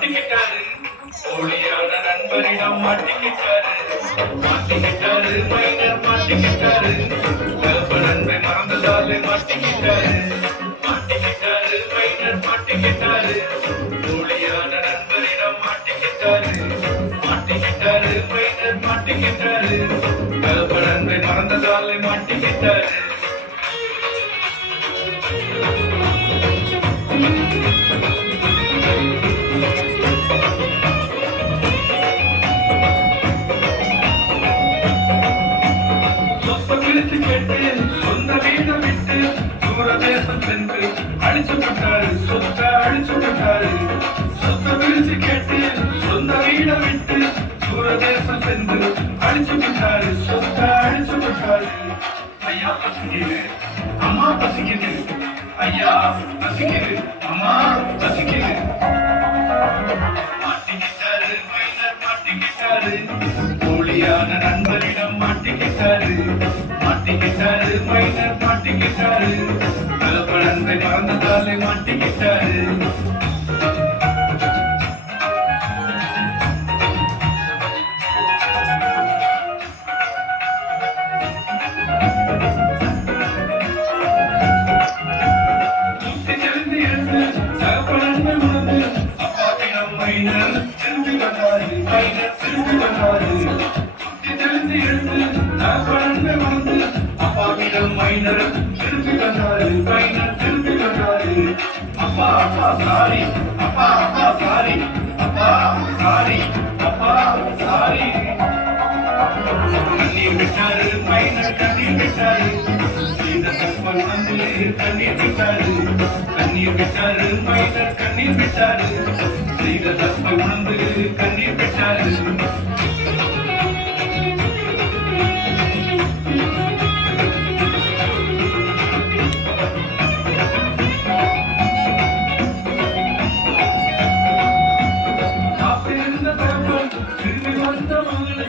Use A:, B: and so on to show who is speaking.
A: மாட்டிக்கிட்டாரு. தோழியான நண்பரிடம் மாட்டிக்கிட்டாரு. மாட்டிக்கிட்டாரு மைனர் மாட்டிக்கிட்டாரு. கல்ப நண்பை மறந்ததாலே மாட்டிக்கிட்டாரு. மாட்டிக்கிட்டாரு மைனர் மாட்டிக்கிட்டாரு. தோழியான நண்பரிடம் மாட்டிக்கிட்டாரு. மாட்டிக்கிட்டாரு மைனர் மாட்டிக்கிட்டாரு. கல்ப நண்பை மறந்ததாலே மாட்டிக்கிட்டாரு. விட்டு சொந்த வீடு விட்டு தூர தேசம் சென்று அழிச்சப்பட்டாரு சொத்த அழிச்சப்பட்டாரு சொத்த பிரிச்சு கேட்டு சொந்த வீட விட்டு தூர தேசம் சென்று அழிச்சப்பட்டாரு சொத்த அழிச்சப்பட்டாரு ஐயா பசிக்குது. அம்மா பசிக்குது. ஐயா பசிக்குது. அம்மா பசிக்குது. மாட்டிக்கிட்டாரு மாட்டிக்கிட்டாரு. போலியான நண்பரிடம் மாட்டிக்கிட்டாரு. மாட்டிக்கிட்டாரு மைனர் மாட்டிக்கிட்டாரு. கலப்படன்பை மறந்ததாலே மாட்டிக்கிட்டாரு. புத்தி தெரிந்து அப்பா சாரி அப்பா அப்பா சாரி அப்பா சாரி அப்பா சாரி கண்ணீர் விட்டாரு மைனர் கண்ணீர் விட்டாரு செய்த விட்டாரு விட்டாரு கண்ணீர் விட்டாரு செய்த உணர்ந்து கண்ணீர் விட்டாரு பவித்திரமாகலை